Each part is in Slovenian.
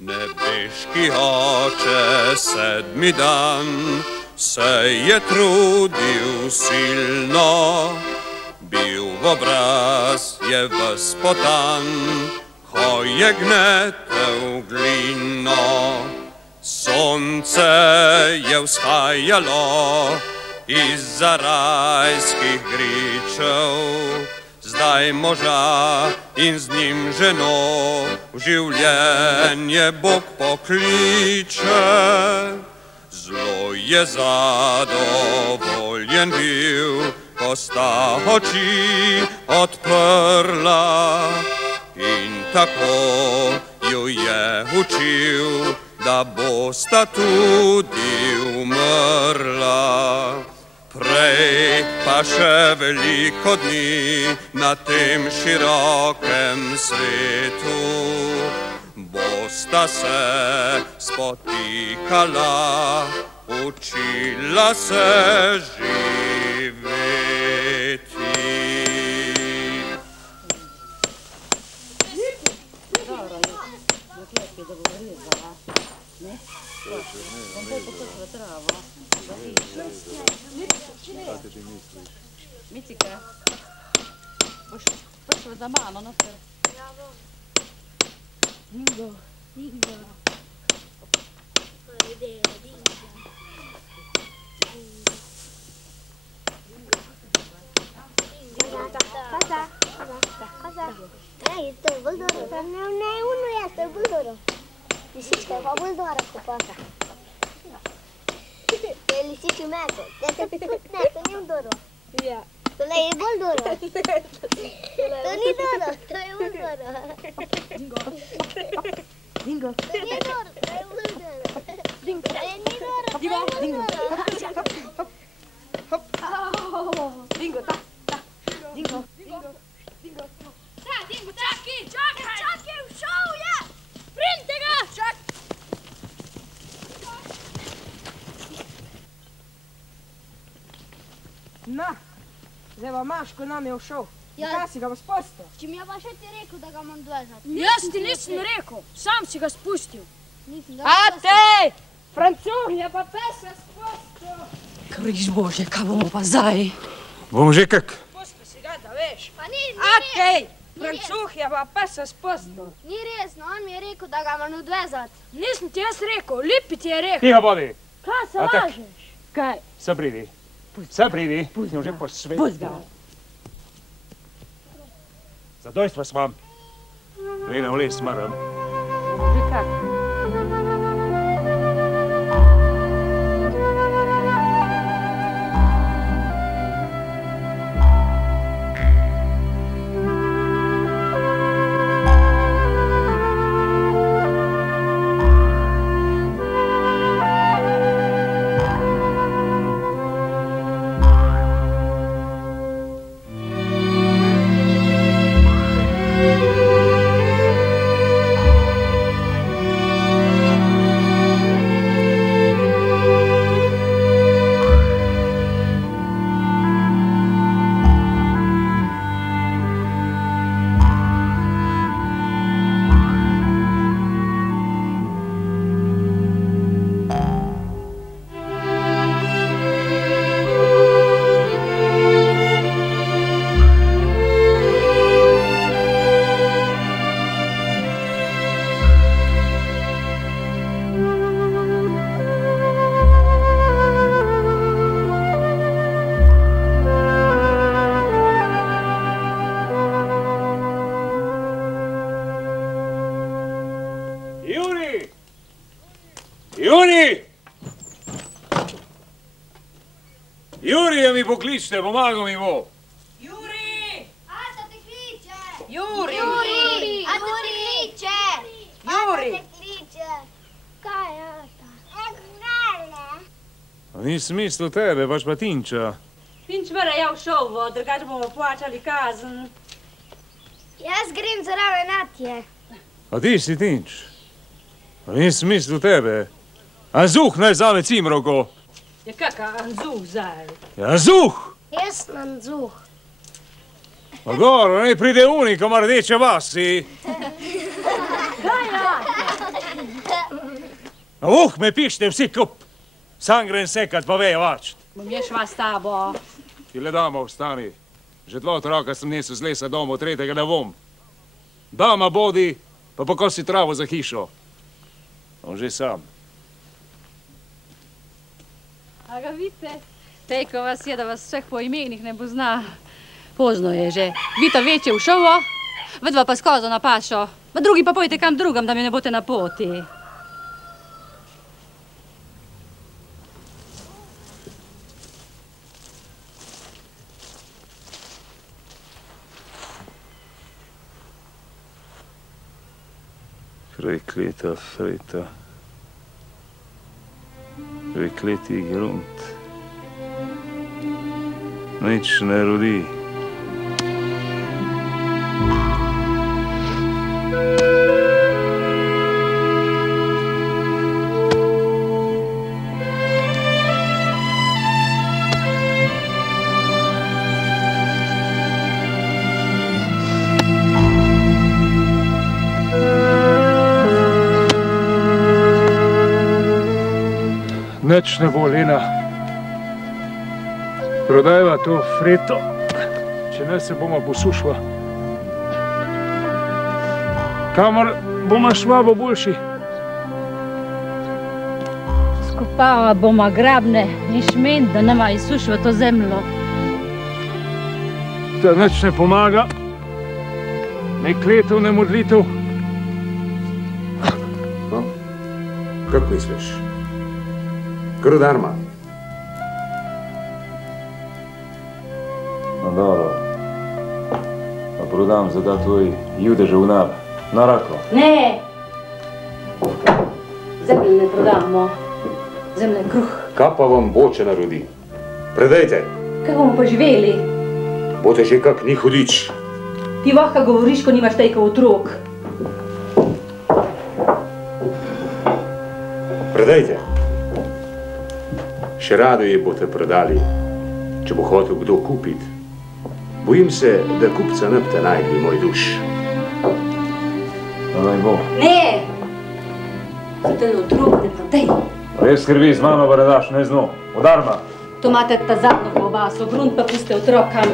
Nebeški oče 7. dan se je trudil silno, bil v obraz je ves potan, ko je gnetel glino. Sonce je vzhajalo izza rajskih gričev, zdaj moža in z njim ženo v življenje Bog pokliče. Zelo je zadovoljen bil, ko sta oči odprla, in tako ju je učil, da bosta tudi umrla. Prej pa še veliko dni na tem širokem svetu bosta se spotikala, učila se živeti. Micika, boš prišla za mano na trg? Dingo, Dingo. Cosa? Esto es buldoro. No, uno ya está buldoro. Lisička je pa buldora kupaka. To je lisičji meso. Ne, to ni buldoro. Ja. To je buldoro. To ni doro, to je buldoro. Dingo. Dingo. To ni doro, to je buldoro. Dingo. To je ni doro, to je Dingo. buldoro. Dingo, ta. Dingo. Dingo. Dingo. Da, Dingo, čakaj, všel je! Printe ga! Na, zdaj pa Maško nam je všel. Ja. Kaj si ga bo spustil? Če mi je pa še ti rekel, da ga moram dvezati. Jaz ti nisem rekel, sam si ga spustil. Nisem ga Ate! Francoh je pa pesa spustil. Križ Bože, kaj bomo pa zdaj? Bom že kak. Spustil si ga, da veš. Pa ni Ate! Francoh je pa pesa spustil. Ni resno, on mi je rekel, da ga moram dvezati. Nisem ti jaz rekel, Lipi ti je rekel. Tiho bodi. Kaj se A tak. lažeš? Kaj? Se pridi. Se pridi. Smo že po svetu. Pust ga. Zadost vas imam. Glej na vles maram. Že kak? Jurija mi pokličite, pomagam mi bo. Juri! Ata te kliče! Juri! Ata te kliče! Juri! Ata te kliče! Kaj je Ata? Nisem mislil tebe, pač pa Tinča. Tinč mora ja v šovo, drugače bomo plačali kazen. Jaz grem zraven Natje. A ti si Tinč? Pa nisem mislil tebe. A Zuh naj zame cimroko. Ja kaka, Zuh zdaj. Ja Zuh! Jaz nam Zuh. Pa goro, naj pride unik, ima rdeče vasi. Kaj je Ata? Me pište vsi kup. Sam grem sekat, pa vejo vačt. Bom je šla s tabo. Ti le dama ostani. Že 2 otroka sem nesel z lesa domov, 3. ne bom. Dama bodi, pa pokosi travo za hišo. On že sam. A ga vidite? Tejko vas je, da vas vseh po imenih ne pozna. Pozno je že. Vita večje v šovo, vedva pa skozo na pašo. Ma drugi pa pojte kam drugam, da mi ne bote na poti. Prekleta Freta. Prekleti grunt. Nič ne rodi. Nič ne bo, Lena. Prodajva to Freto, če ne se bomo posušla. Kamor bomo šla, bo boljši. Skopava bomo grabne in šment, da nama izsušva to zemljo. Da nič ne pomaga. Ne kletev, ne modlitev. No, kako misliš? Grudarma. No dobro. Pa prodam za ta tvoj judežev nar. Na rako. Ne! Zemlje ne prodamo. Zemlje kruh. Kaj pa vam bo, če narodi? Predajte. Kaj bomo pa živeli? Bote že kak ni hudič. Ti lahko govoriš, ko nimaš tejka otrok. Predajte. Še rado je bote prodali, če bo hotel kdo kupiti. Bojim se, da kupca ne bte najdli, moj duš. No, naj bo. Ne! Za ten otrok ne prodaj. Res skrbi z mano, Baredaš, ne z njo. Udarma. To imate ta zadnjo klobaso, grunt pa puste otrokam.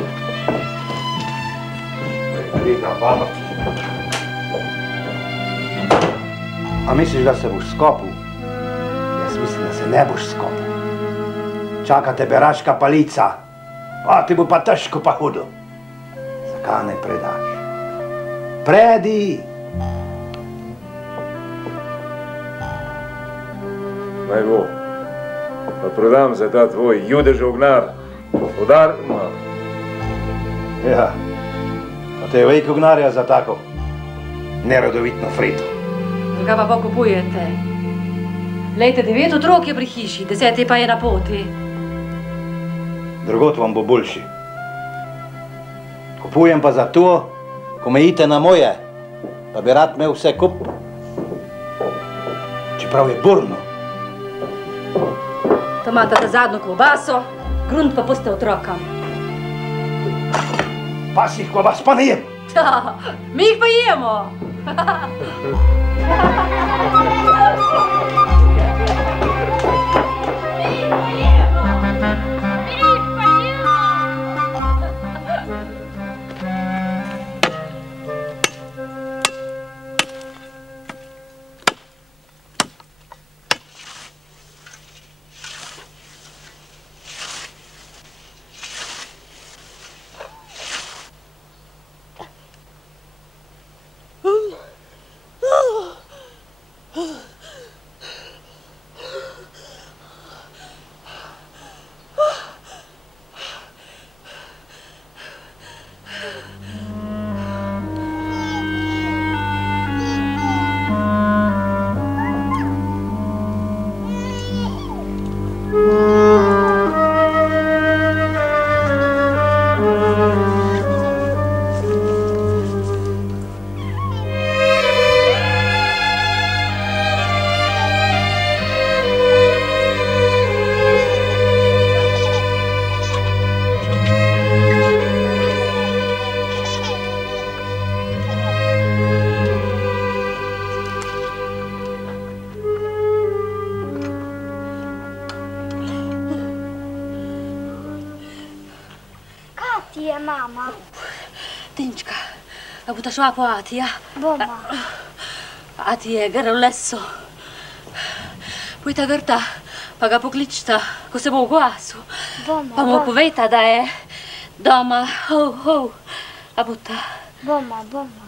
Prekleta baba. A misliš, da se boš skopil? Jaz mislim, da se ne boš skopil. Čaka te beraška palica, pa ti bo pa težko pa hudo. Zakaj ne predaš? Predi! Naj bo. Pa prodam za ta tvoj judežev gnar. Udarma. Ja, pa te je veliko gnarja za tako nerodovitno Freto. Zakaj pa kupujete? Lejte, 9 otrok je pri hiši, 10 pa je na poti. Drugot vam bo boljši. Kupujem pa zato, ko mejite na moje, pa bi rad imel vse kup. Čeprav je burno. To imate ta zadnjo klobaso, grunt pa puste otrokam. Pasih klobas pa ne jem. Mi jih pa jemo. Ninčka, a buta šla po Atija? Bomma. Ati je gre v leso. Pojta grta, pa ga pokličta, ko se bo v glasu. Bomma. Pa mu povejta, da je doma, ho, a buta. Bomma, bomma.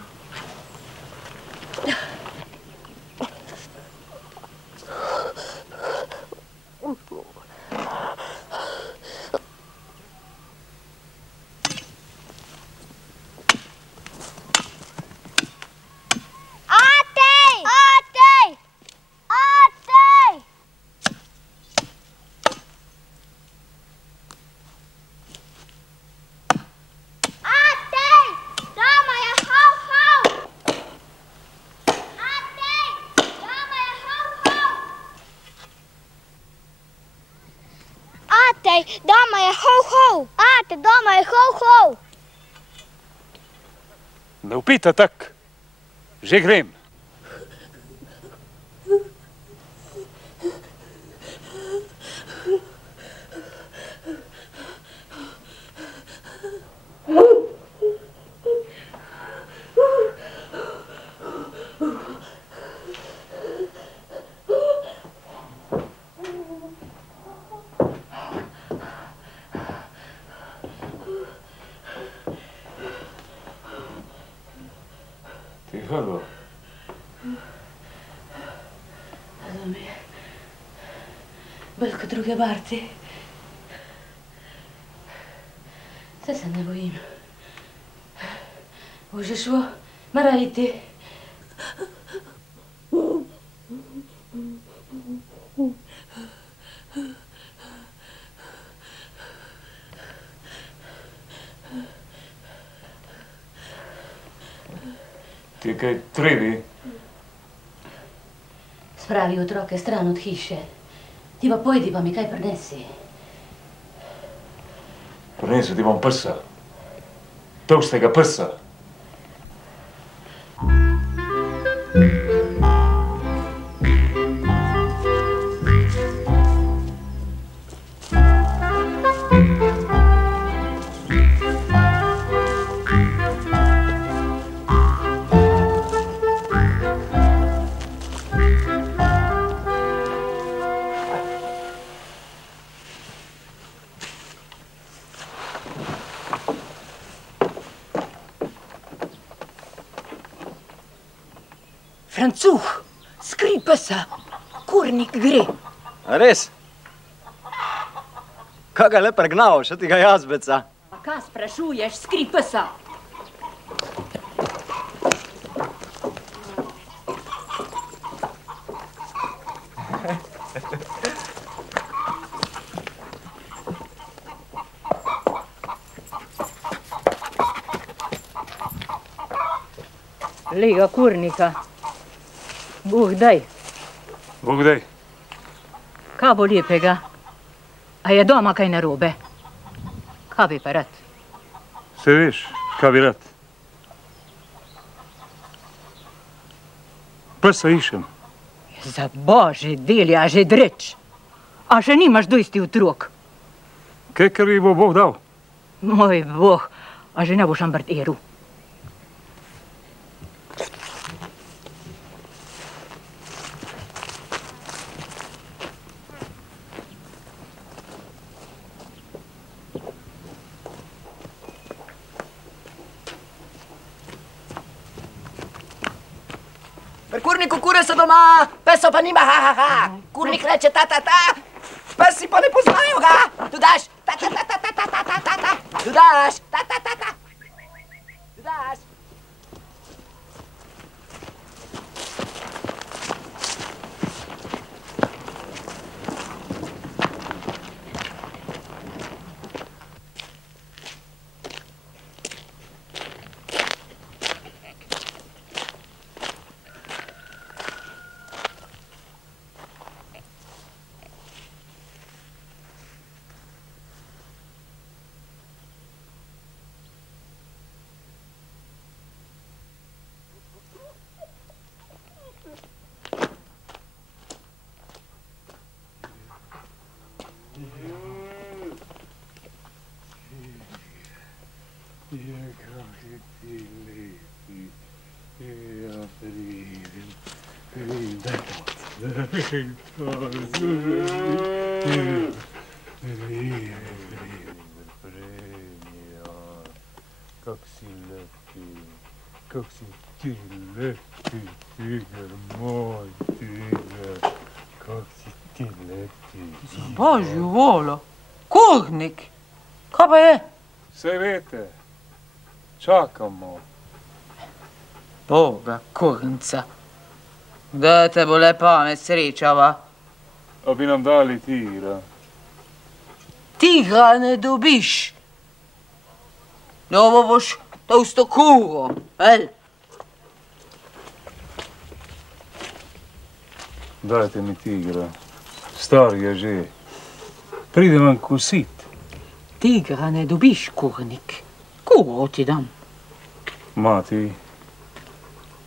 Doma je ho-ho! Ate, doma je ho-ho! Ne upita tak. Že grem. Halo. Adome, bolj kot druge barci. Se ne bojim. Bože šlo, mora iti. Ti kaj trebi? Spravi otroke stran od hiše. Ti pa pojdi, pa mi kaj prinesi. Prinesel ti bom psa. Tolstega psa. Francuh, skri psa, kurnik gre. A res? Kaj ga le pregnal, še ti ga jazbeca? A kaj sprašuješ, skri psa? Lega kurnika. Bog daj. Bog daj. Kaj bo lepega? A je doma kaj narobe? Kaj bi pa rad? Se veš, kaj bi rad? Psa išem. Za božji del, a že dreč. A še nimaš dosti otrok. Kaj, kar mi bo Bog dal? Moj Bog, a že ne boš ambrt eru. Per kurniku kure so doma, peso pa nima, ha, ha, ha. Kurnik reče ta, ta, ta. Pesi pa ne poznajo ga. Tu daš, ta, ta, ta, ta, ta, ta, ta, ta, ta, ta. Tu daš, ta, ta, ta, ta. Tu daš. Yeah, Božju volo, kurnik, kaj pa je? Saj veste, čakamo. Boga, kurnca, da te bo le pamet srečava. A bi nam dali tigra? Tigra ne dobiš. Dobo boš tolsto kuro, el? Dajte mi tigra. Star je že. Pride vam kosit. Tigra ne dobiš, kurnik. Kuro ti dam. Mati,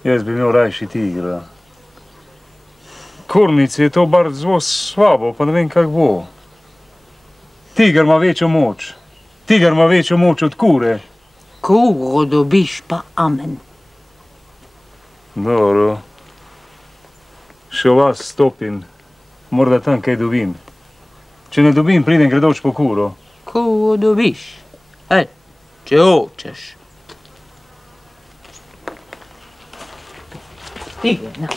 jaz bi imel rajši tigra. Kurnici je to bar zelo slabo, pa ne vem, kak bo. Tiger ima večjo moč. Tiger ima večjo moč od kure. Kuro dobiš pa amen. Dobro. Še v vas stopim. Morda tam kaj dobim. Če ne dobim, pridem gredoč po kuro. Kuro dobiš. Ej, če hočeš. Tiger, na.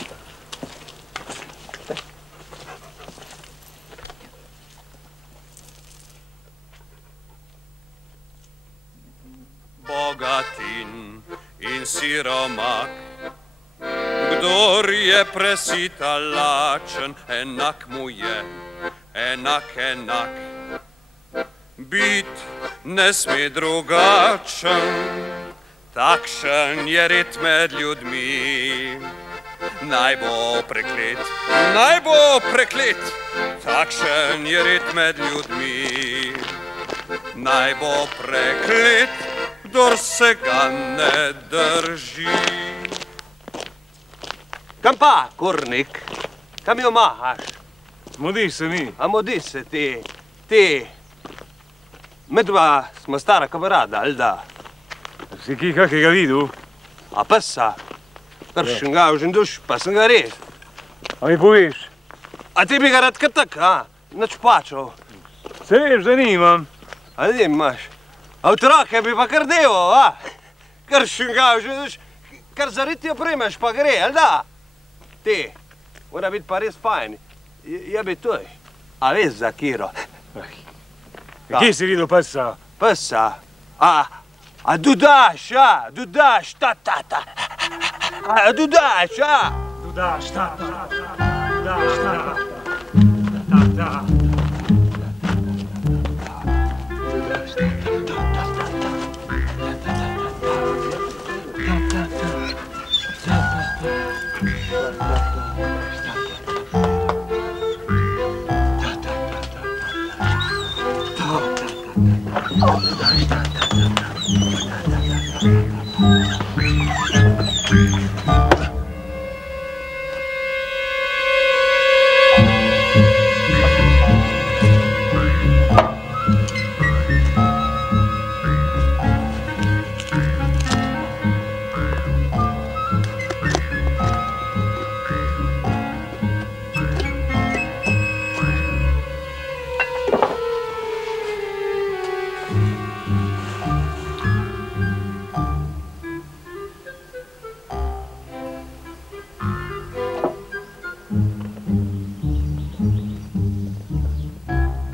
Bogatin in siromak, kdor je presita lačen, enak mu je, enak. Bit ne sme drugačen, takšen je red med ljudmi. Naj bo preklet, takšen je red med ljudmi. Naj bo preklet, kdor se ga ne drži. Kam pa, kurnik? Kam jo mahaš? Mudi se mi. A mudi se ti. Medva smo stara kamarada, ali da? Si ki kakega videl? A pesa? Kar sem ga užen duš, pa sem ga res. A mi poveš? A ti bi ga rad katak, a? Nač plačal. Se veš, da nimam. A ne imaš? A otroke bi pa kar devo, a? Kar sem ga užen duš, kar zariti opremeš pa gre, ali da? Ti, mora biti pa res fajn. Ja bi toj. A veš za kiro? Kje si videl pesa? Pesa? A dudaš, a? Dudaš, ta. A dudaš, a? Dudaš, ta.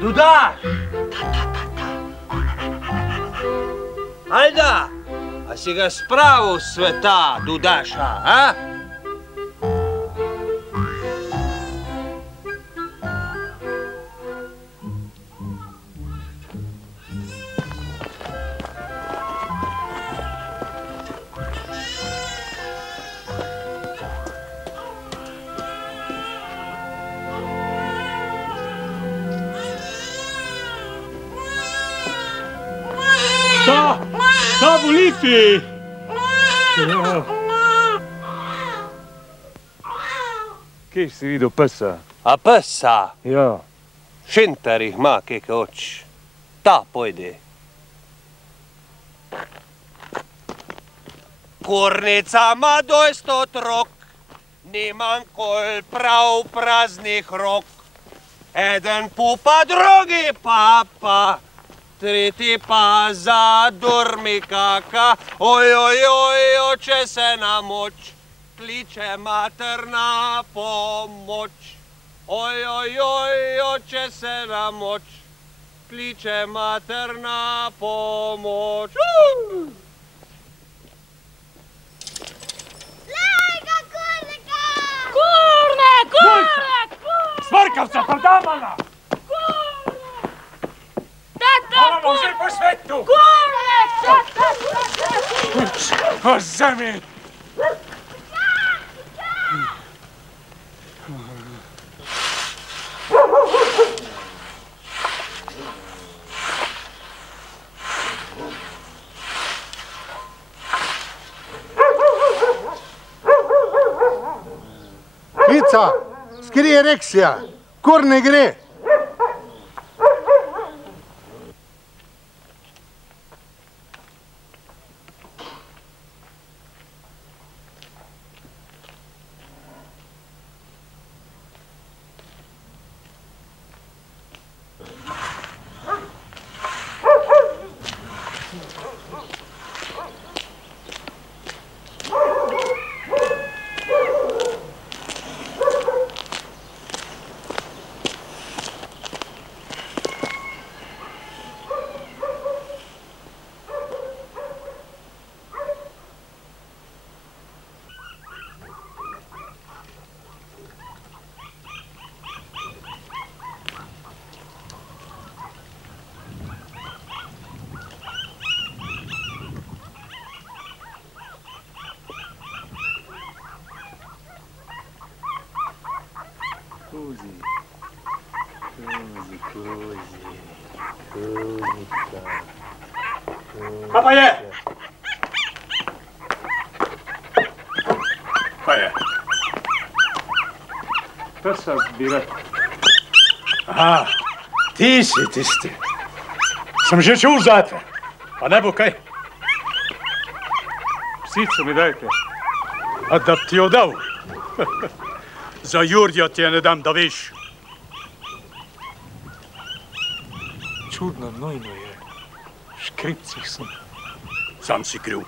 Dudaš! Alda, a si ga spravil s sveta, Dudaša, a? Ta boliti! Kje si videl pesa? A pesa? Ja. Šinter jih ima, kje hoč. Ta pojdi. Kurnica ima dost otrok, nimam kol prav praznih rok. Eden pupa, drugi papa, tretji pa zadurmi kaka. Oj, oče se na moč, kliče mater na pomoč. Oj, oče se na moč, kliče mater na pomoč. Kurne! Smrkavca, prodavana! Moramo že po svetu! O zemi! Ica, skrije ereksija, kur ne gre. Pa je? Pa je. Pesa bi rekel. Aha, ti si tisti. Sem že čul zate, pa ne bo kaj. Psico mi dajte. A da ti jo dal? Za Jurja ti je ne dam, da veš. Čudno nojno je. Škripcih sem. Sam si kriv.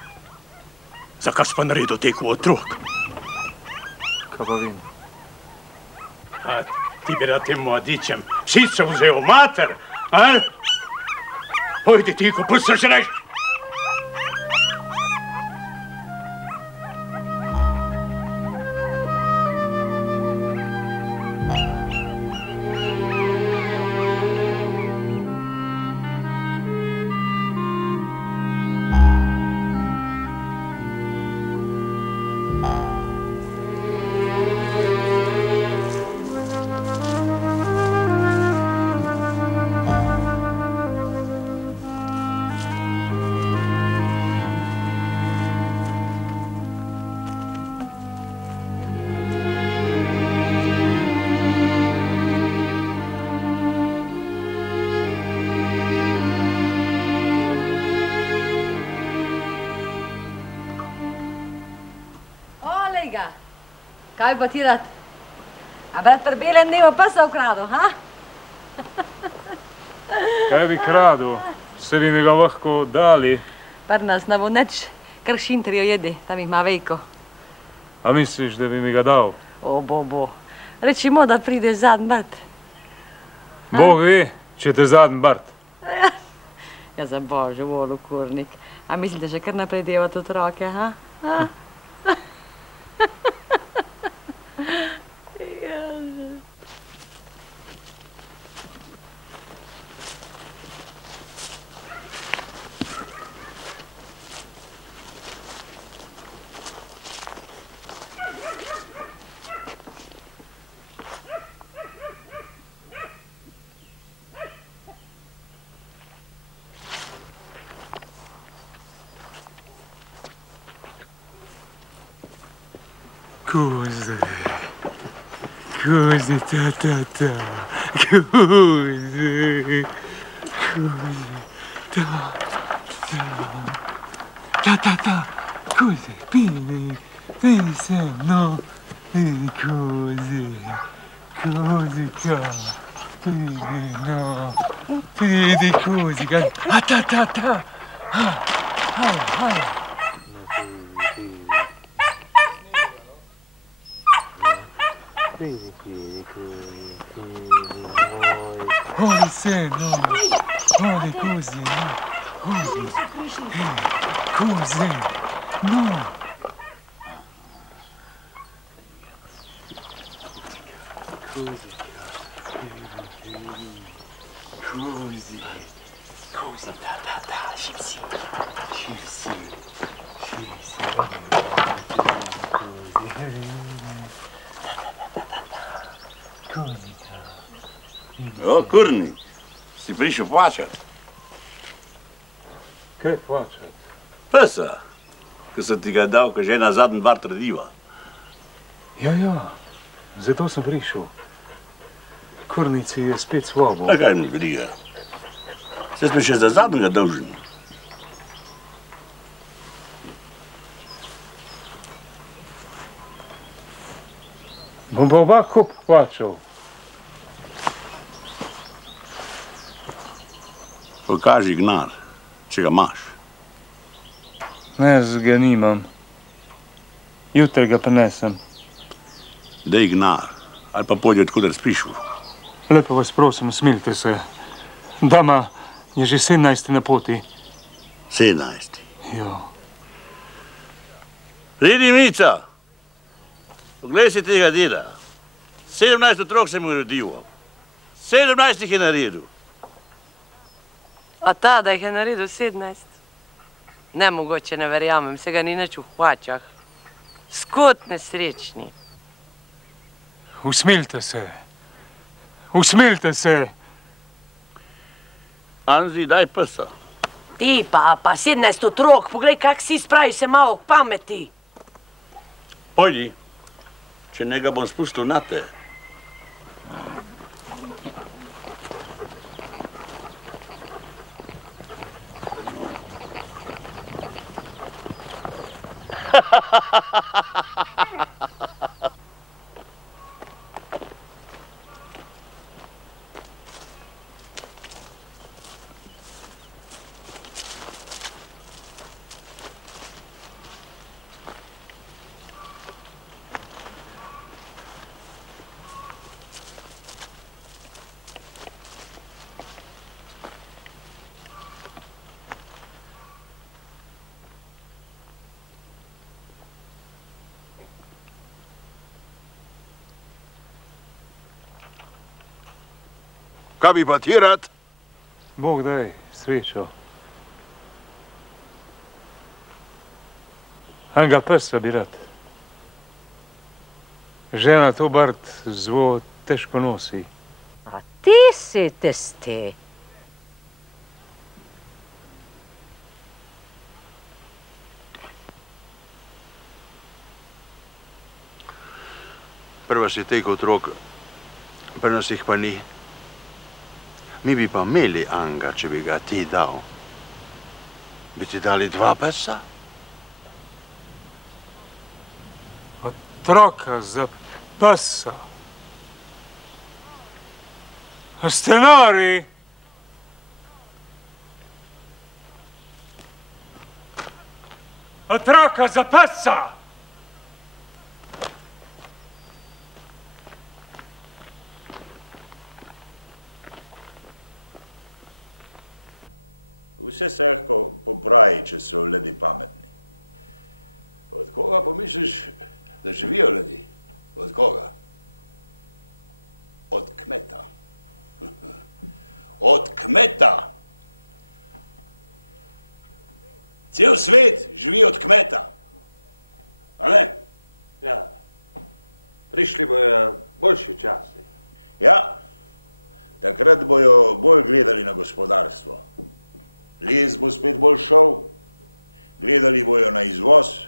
Zakaj si pa naredil teku otrok? Kaj pa vem? A ti bi rad tem mladičem psico vzel mater, a? Pojdi ti, ko pustiš reč. Kaj pa ti rad? A brat pri belem dnevu psa ukradel, ha? Kaj bi kradel? Se bi mi ga lahko dali. Pri nas ne bo nič, kar šintrijo jedi, tam jih ima vejko. A misliš, da bi mi ga dal? O, bo. Rečimo, da pride zadnji brat. Bog ve, če te zadnji brat. Ja, za božjo voljo, kurnik. A mislite, že kar naprej delati otroke, ha? Koze, koze, ta, koze, ta. Cos'è? Vieni se no. Vieni così. Così qua. Vieni no. Vieni così. Ta. Oi se no. Oi così. Così. No. Così, ta, Gypsy. O, Curni, si prišel plačat. Kaj plačat? Pesa, ko sem ti ga dal, ko žena zadnji bar trdiva. Ja, zato sem prišel. Kurnici je spet slabo. A kaj mi briga? Se smo še za zadnjega dolžni. Bom pa oba kup plačal. Pokaži gnar, če ga imaš. Ne, ga nimam. Jutri ga prinesem. Dej gnar, ali pa pojdi odkuder sprišel. Lepo vas prosim, smilite se. Dama je že 17. na poti. 17. Jo. Pridi, Mica. Poglej si tega deda. 17 otrok sem mu rodil. 17 jih je naredil. A ta, da jih je naredil 17? Nemogoče, ne verjamem, se ga ni nič v hvačah. Skot nesrečni. Usmilite se. Usmilite se. Anzi, daj pesa. Ti pa 17 otrok, poglej, kak si spravi se malo k pameti. Pojdi, če ne ga bom spustil na te. Kaj bi pa ti rad? Bog daj, srečo. Enega pesa bi rad. Žena to bart zelo težko nosi. A ti si tisti. Prva si teh otrok, pri nas jih pa ni. Mi bi pa imeli Anga, če bi ga ti dal. Bi ti dali 2 pesa? Otroka za pesa. A ste nori? Otroka za pesa! Vse se lahko popravi, če so ljudje pametni. Od koga pomisliš, da živijo ljudje? Od koga? Od kmeta. Od kmeta! Cel svet živi od kmeta. A ne? Ja. Prišli bojo boljši časi. Ja, takrat bojo bolj gledali na gospodarstvo. Les bo spet bolj šel, gledali bojo na izvoz,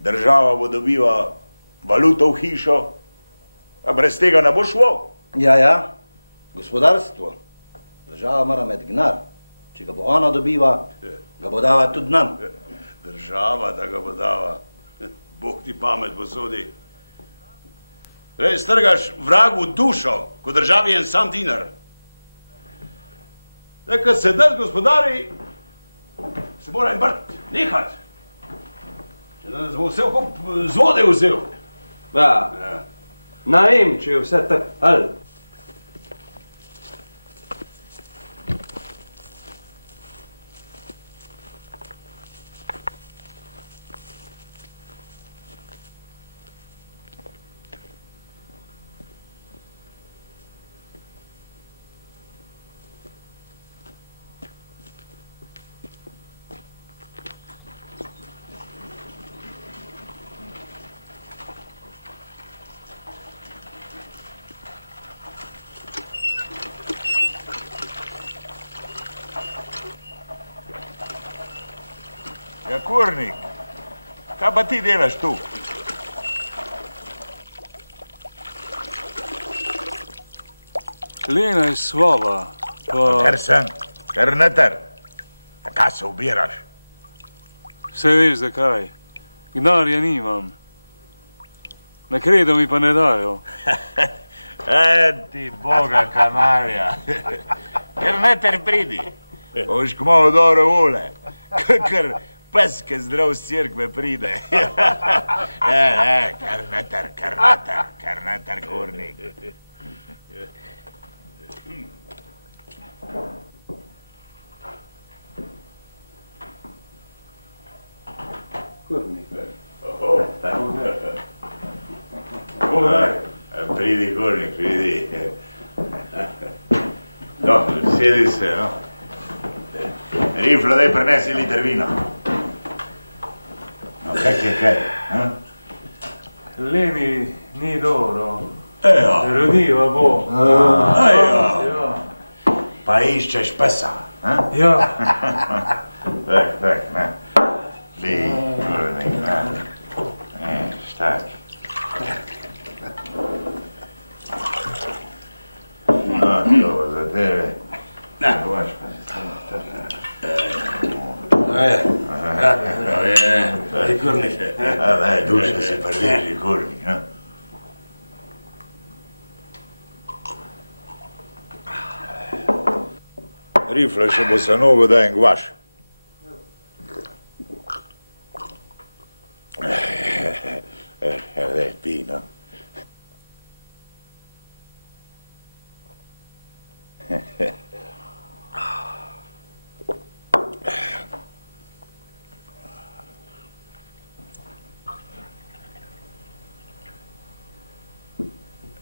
država bo dobiva valuto v hišo, a brez tega ne bo šlo. Ja, gospodarstvo. Država mora imeti gnar. Če ga bo ona dobiva, ga bo dala tudi nam. Država, da ga bo dava. Bog ti pamet posodi. Rej, strgaš vragu dušo, ko državi je en sam dinar. Zdaj, kad se danes gospodari, se mora en brt nehat. Če nas bo vse okup z vode vzel. Ja. Najem, če je vse tako, ali? Ja, Kurnik, kaj pa ti delaš tu? Lena je slaba, pa... Ker sem, ker neter. Kaj se ubiraš? Vse veš zakaj. Gnarja nimam. Na kredo mi pa ne dajo. Ti boga kanalja. Ker neter pridi. Boš kmalo dobro vole. Ker pes, ki zdrav z cerkve pride. Ker neter, Kurnik. Kurnik. Pridi, Kurnik, pridi. Dobro, sedi se, no. Riflo, daj prinesi liter vina. No, kak je kaj? Leni ni dobro. Ejo. Rodiva bo. Ejo. Pa iščeš pesa, Ja. Tak, ne. Li, Kurnik, ne. Tak. No, to bo za tebe. Ne, boš pa se Ej, Kurnik. Daj, duša se pa drži, Kurnik, ne? Rifla še bo sa nogo da en gvaš. Daj, pij, no.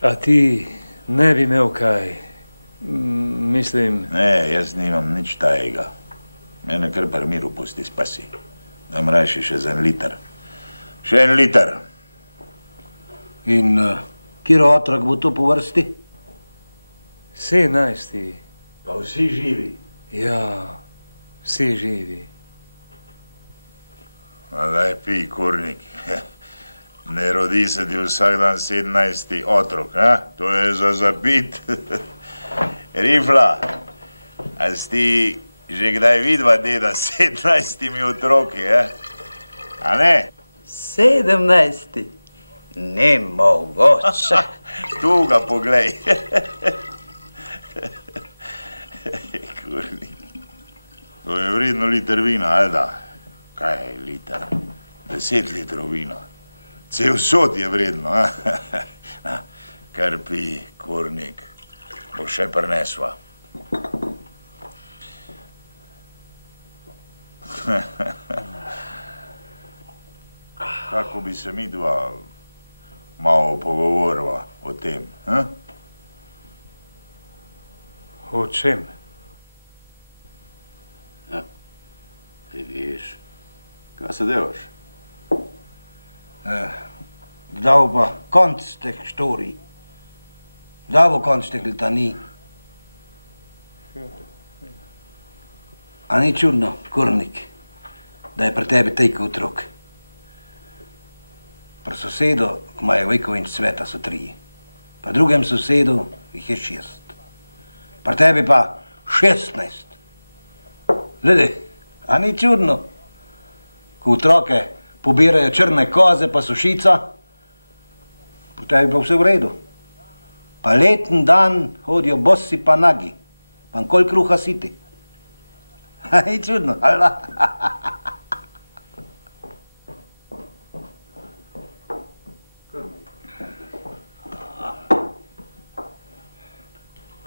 A ti ne bi imel kaj? Mislim... Ne, jaz nimam nič tajega. Mene kar pri miru pusti spasi. Dam rajši še za en liter. Še en liter. In katero otrok bo to po vrsti? 17. Pa vsi živi? Ja, vsi živi. A daj pij, Kurnik. Ne rodi se ti vsak dan 17. otrok, a? To je za zapit. Rifla, a si ti že kdaj vidva deda s 17 otroki, a? A ne? 17. Nemogoče. Tu ga poglej. Kurnik. To je vredno liter vina, alda? Kaj je liter? 10 litrov vina. Cel sod je vredno, a? Kar pi, Kurnik. Bo še prinesva. Kako bi se mi dva malo pogovorila o tem, a? O čem? Ja, ti viš. Kaj se delaš? Kdaj pa konc teh štorij? Kdaj bo konc teh litanij? A ni čudno, Kurnik, da je pri tebi tejko otrok? Pri sosedu, ko imajo veliko več sveta, so 3. Pri drugem sosedu jih je 6. Pri tebi pa 16. Glede, a ni čudno? ko otroke pobirajo črne koze pa sušica, potem je pa vse v redu. Pa leten dan hodijo bosi pa nagi, pa nikoli kruha siti. Je čudno, ali da?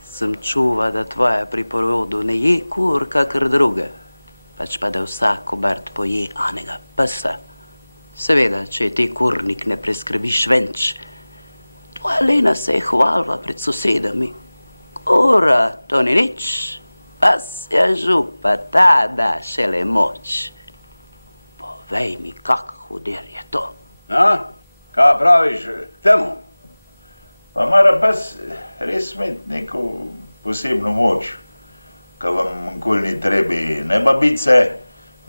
Sem čuva, da tvoja pri porodu ne je kur kakor druge, pač pa da vsak obrt poje anega pesa. Seveda, če ti kurnik ne preskrbiš venč. Tvoja Lena se je hvalila pred sosedami. Kura, to ni nič. Pasja župa, ta da šele moč. Povej mi, kak huder je to. Ja, kaj praviš temu? Pa mora pes res imeti neko posebno moč, ko vam nikoli ni trebi ne babice,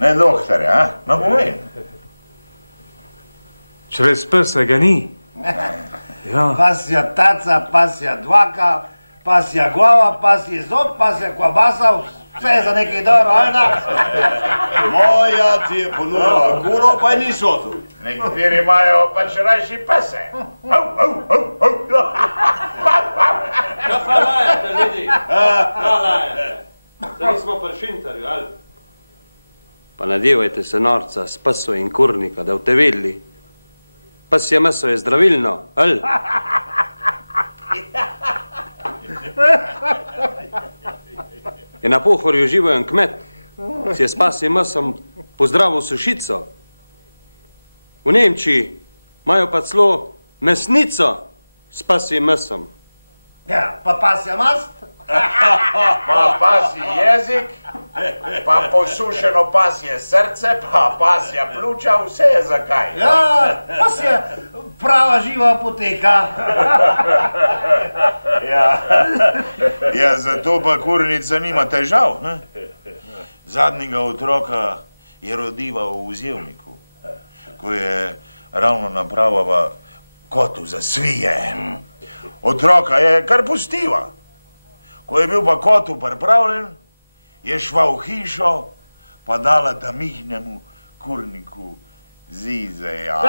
ne doktorja, a? No, povej. Čez pesa ga ni. Ja. Pasja taca, pasja dvaka, pasja glava, pasji zob, pasja kvabasa, vse je za nekaj dobro, ali da? Moja ti je ponudila kuro, pa je niso tu. Nekateri imajo pač rajši pese. Kaj pa lajate, ljudi? Kaj lajate? Zdaj smo pri Šintarju, ali? Pa nadevajte se norca s peso in kurnika, da boste vedeli. Pasje meso je zdravilno, ali? Je na Pohorju živo en kmet, si je s pasjem mesom pozdravil sušico. V Nemčiji imajo pa celo mesnico s pasjim mesom. Ja, pa pasja mast? Pa pasji jezik, pa posušeno pasje srce, pa pasja pljuča, vse je zakaj. Ja, pasja prava živa apoteka. Ja, zato pa kurnica nima težav. Zadnjega otroka je rodiva v vzjevniku, ko je ravno napravila kotu za svije. Otroka je kar pustiva. Ko je bil pa kotu pripravljen, je šla v hišo, pa dala da mihnemu kurniku zizeja.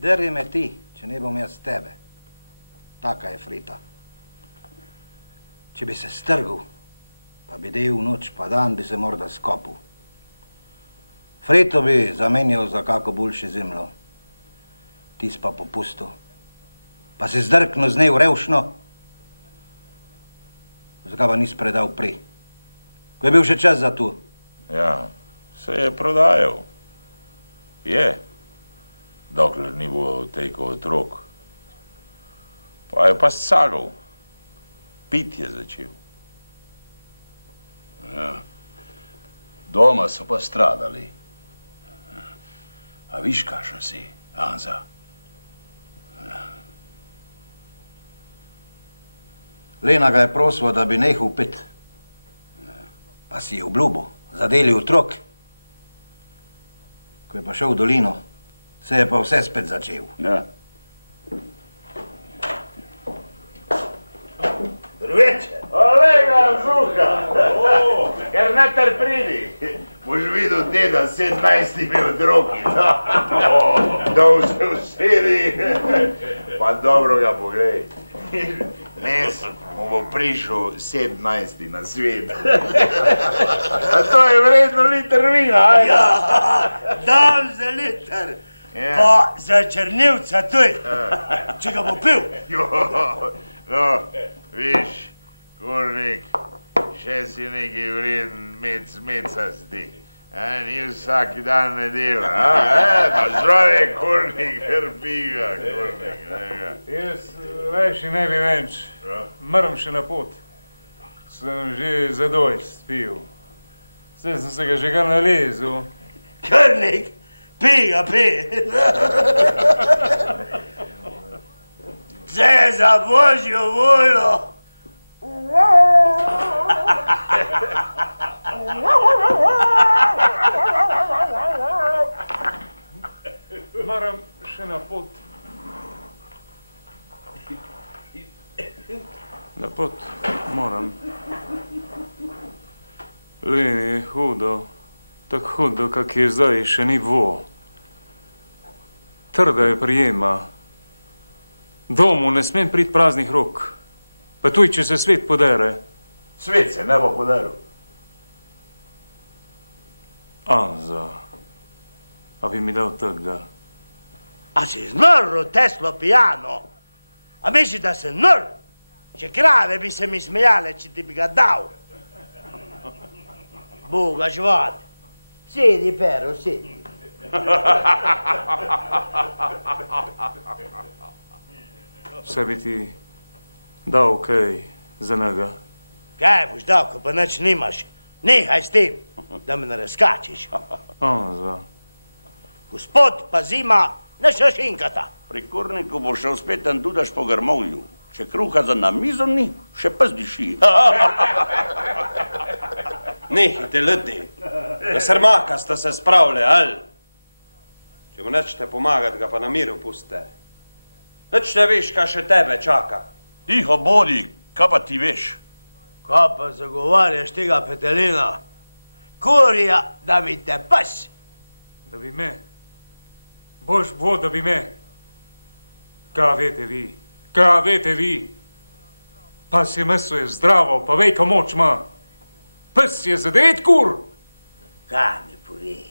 Drži me ti, če ne bom jaz tebe. Taka je Frita. Če bi se strgal, pa bi del noč pa dan, bi se morda skopil. Frito bi zamenjal za kako boljše zemljo. Tis pa popustil. Pa se zdrknil z nej v revšno. Zakaj pa nis predal prej? Ko je bil še čas za to. Ja, se je prodajal. Je. Dokler ni bo tekel otrok. Pa je pa scagal. Pit je začel. Ja. Doma so pa stradali. A viš, kakšen si, Anza? Ja. Lena ga je prosila, da bi nehal pit. Pa si je obljubil, zadeli otrok. Ko je pa šel v dolino, se je pa vse spet začel. Ja. Drveče! Olega, zuha! Ker neter pridi. Boš videl deda s 17 otroki. Dol se usedi. Pa dobro ga poglej. Dnes mu bo prišel 17 na svet. A to je vredno liter vina, ajde? Ja, dam za liter. Pa za črnivca tuj. Če ga bo pil. No, viš, kurnik, še si nekaj vreden mecasti. Ni vsak dan ne dela, pa zdravje kurnik, hrbiga, kurnik. Jaz več ne bi več, moram še na pot. Sem že zadoj spil. Zdaj sem se ga že kar nalezel. Kurnik, pij ga, pij. Zdaj za božjo voljo. Moram še na pot. Na pot moram. Le je hudo, tako hudo, kak je zdaj, še ni vo. Trda je prijema. Domu ne smem priti praznih rok. Pa tuj, če se svet podere. Svet se ne bo poderil. Anza, a bi mi dal tega? A si znrl, Teslo pijano? A misliš, da se nr? Če krave bi se mi smejale, če ti bi ga dal. Boga žvat. Sedi, Pero, sedi. Vse bi ti dal kaj za njega? Kaj boš dal, ko pa nič nimaš? Nehaj s tem, da me ne razkačiš. Anza. Gospod pa zima ne šašinkata. Pri kurniku bo šel spet dan dudaš po grmovju. Če kruha za na mizo ni, še pes diši. Nehajte, ljudi, da srmaka sta se spravili, ali? Če mu nečete pomagati, ga pa na miru puste. Nič ne veš, kaj še tebe čaka. Tiho bodi, kaj pa ti veš? Kaj pa zagovarjaš tega petelina? Kurja, da bi te pes. Da bi me? Boš bo, da bi me? Kaj vete vi? Kaj vete vi? Pas je meso je zdravo, pa vejka moč ima. Pes je za 9 kur. Kaj ne poveš?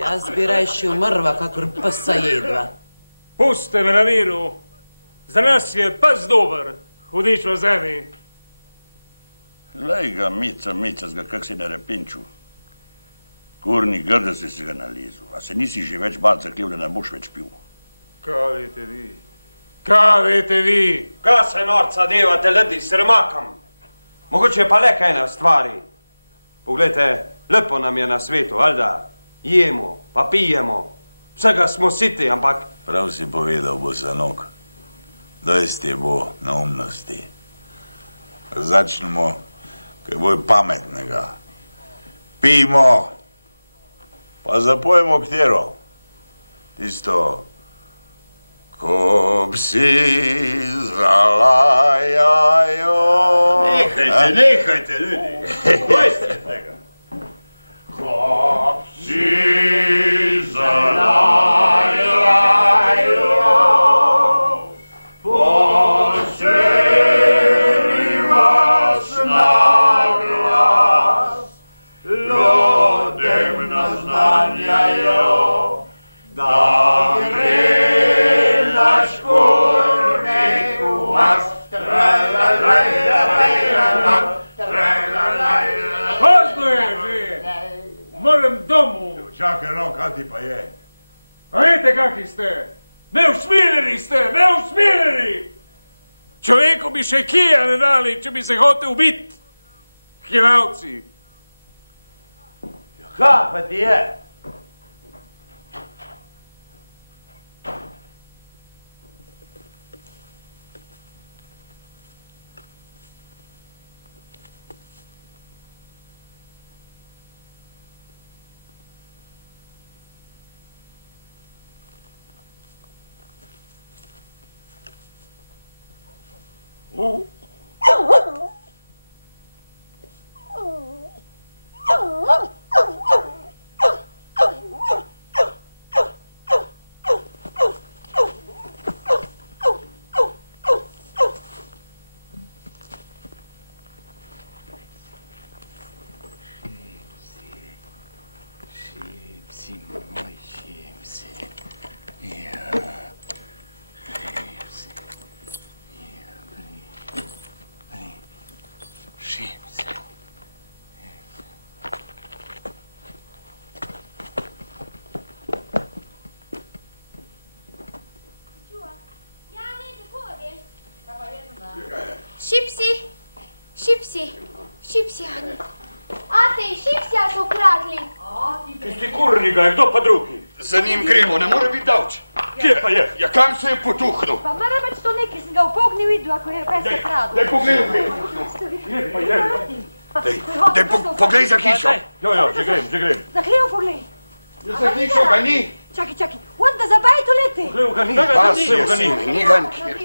Jaz bi rajši umrla, kakor psa jedva. Puste me na miru. Za nas je pes dober, hudič v zemi. Lej ga, mica, kak si na repinču. Kurni grda si ga nalezu, a se nisi že več bal zaklil, da ne boš več pil. Kaj vete vi? Kaj vete vi? Kaj se norca devate, ljudi, srmakam? Mogoče pa le kaj na stvari. Poglejte, lepo nam je na svetu, ali da? Jemo, pa pijemo. Vsega smo siti, ampak... Prav si povedal, bosanok. Dosti je bo neumnosti. Začnemo kaj bolj pametnega. Pijmo, pa zapojmo ktero. Tisto, ko psi zalajajo. Nehajte, ljudi. Dojste tega. Ko psi zalajajo, poseli vas na glas, ljudem naznanjajo, da gre naš kurnik v vas. Pozno je že. Moram domu. Čakaj, no, kaj ti pa je? A veste, kakvi ste? Neusmiljeni ste, neusmiljeni! Človeku bi še kija ne dali, če bi se hotel ubiti. Hinavci. Kaj pa ti je? Šipsi, Ani. Ate, šipsija so ukradli. Tisti kurni ga je, kdo pa drugi? Za njim gremo, ne more biti davč. Kje pa je? Ja, kam se je potuhnil? Pa mora biti to neki, sem ga upognil vidu, ako je peska kradu. Daj pogledaj, kje je potuhnil. Daj, poglej za hišo. Jo, že grem. Za hlev poglej. Za hišo ga ni. Čakaj, onda za bajtu leti. Hlev ga ni. Pas je sine, ni ga nikjer.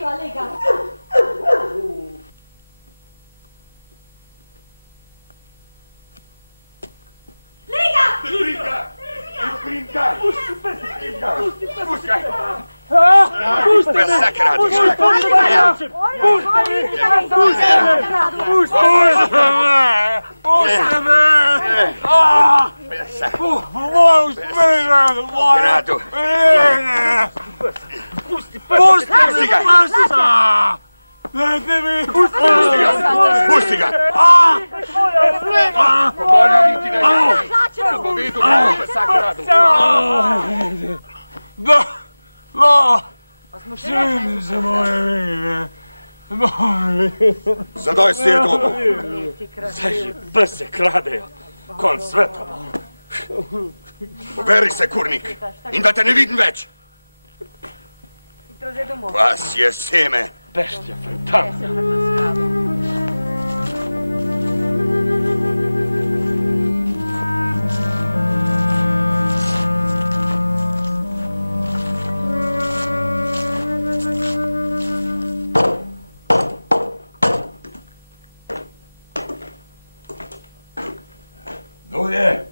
Pusti ga! Živim za moje vine. Boli. Zadaj se je dobu. Zdaj pes se kradejo. Konc sveta bo. Poberi se, kurnik, in da te ne vidim več. Pas je seme. Beštja fretana. Kdo je?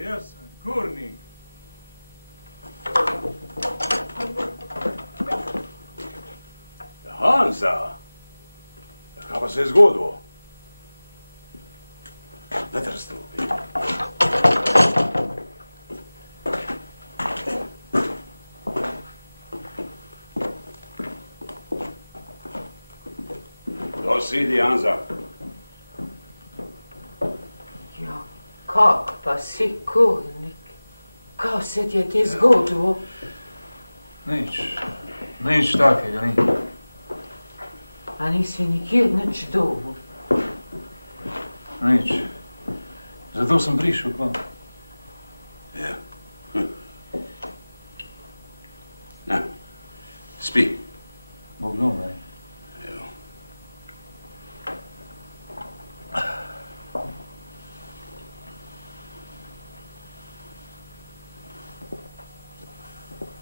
Jaz sem kurnik. Hansa! Kaj pa se je zgodilo? Ne te razstopi. Kdo sedi, Hansa? Kak pa si kurnik? Kaj se ti je ti zgodilo? Nič takega ni. A nisi nikjer nič dobil? Nič. Zato sem prišel k vam. Ja. Ne, spi. Bogno, ne. Jo.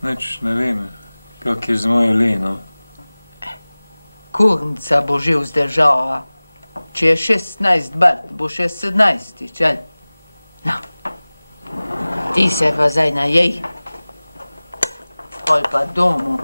Nič ne vem, kak je z mojo Leno. Kurnica bo že vzdržala. Če je 16 brt, bo še 17, čel? No. Ti se pa zdaj najej. Pol pa domu.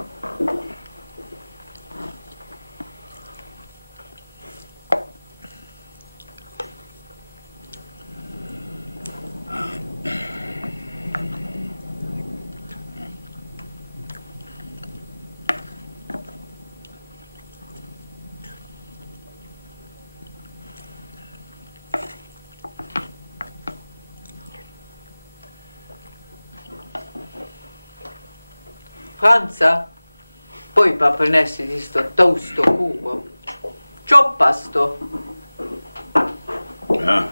Franca, poj pa prinesi tisto tolsto kugo. Čopasto. Ja.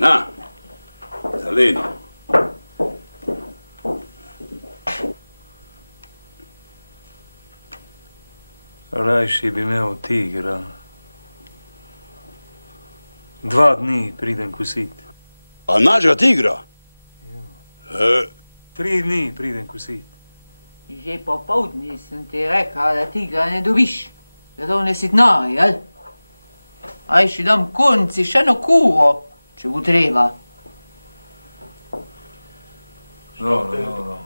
Na, za Leno. Rajši bi imel tigra. 2 dni pridem kosit. A našega tigra? 3 dni pridem kosit. Že popoldne sem ti rekel, da tigra ne dobiš. Zato ne sitnari, jel? Aj še dam kurnici še eno kuro, če bo treba. Dobro.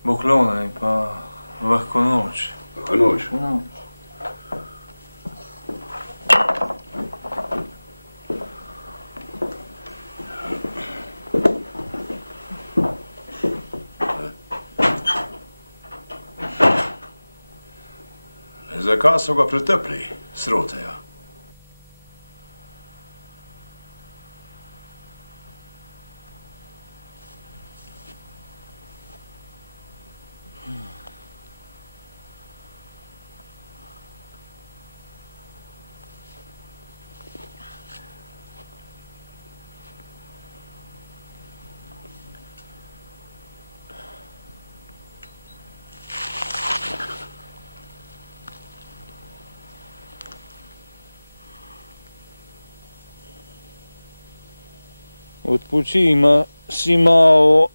Poklonaj pa lahko noč. Lahko noč? Zakaj so ga pretepli, sroteja? Odpočima si malo,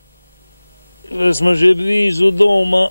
da smo že blizu doma.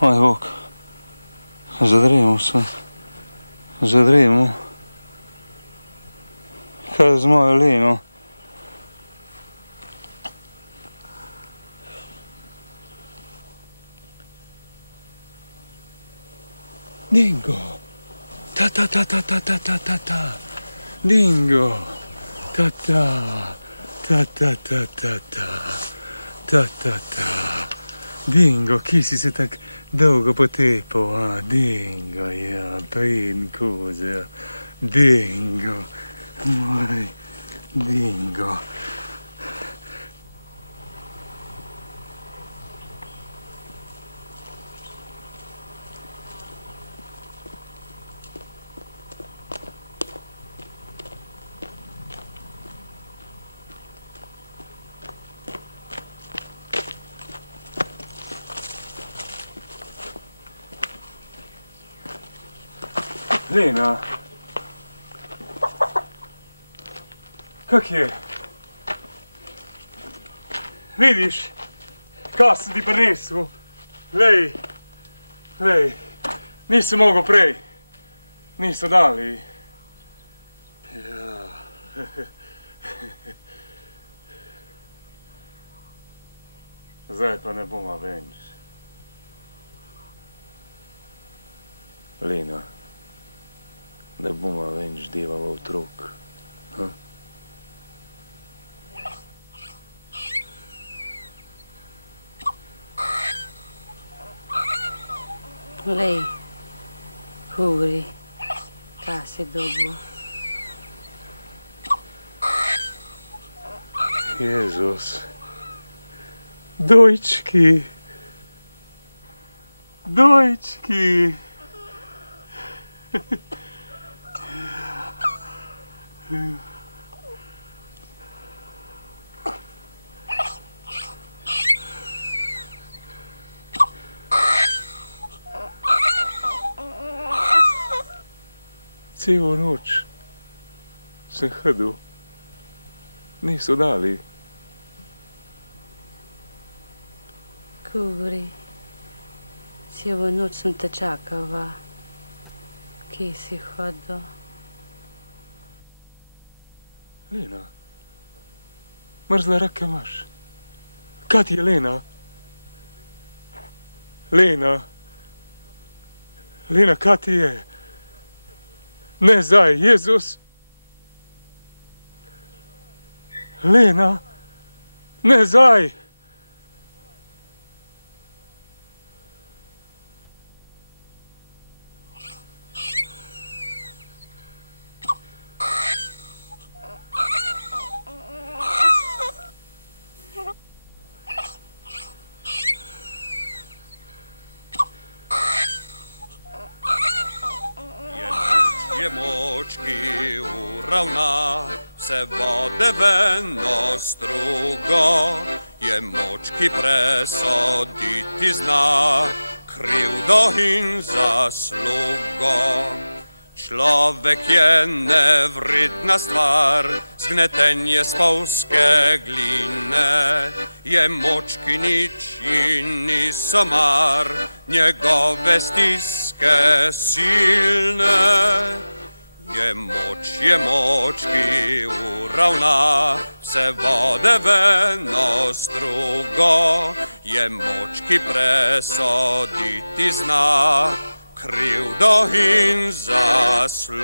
Aj bok, zadremo se, zadremo. Kaj z mojo Leno? Dingo, ta ta ta ta ta ta ta ta ta, dingo, ta ta, ta ta ta ta ta, ta ta ta. Dingo, kje si se tako dolgo potepal, a? Dingo, ja, preden koze, dingo, moj, dingo. Lena. Kak je? Vidiš, kaj sem ti prinesel? Lej, nisem mogel prej. Niso dali. Ja. Zdaj pa ne bomo več. Lena, ne bomo več delali otrok. Lej, Kuri, kaj si dobil? Jezus. Dojčki. Dojčki. Celo noč sem hodil. Niso dali. Kuri, celo noč sem te čakala. Kje si hodil? Lena, mrzle rake imaš. Kaj ti je, Lena? Lena, kaj ti je? Ne zdaj, Jezus. Lena, ne zdaj. Močki uravna, vse vode veno strugo, je močki presoditi zna, krivdo in zaslugo. Človek je nevredna stvar, zgnetenje spolske gline, je močki nič in niso mar, njegove stiske silne. Je močki uravna, vse vode veno strugo, je močki presoditi zna, krivdo in zaslugo.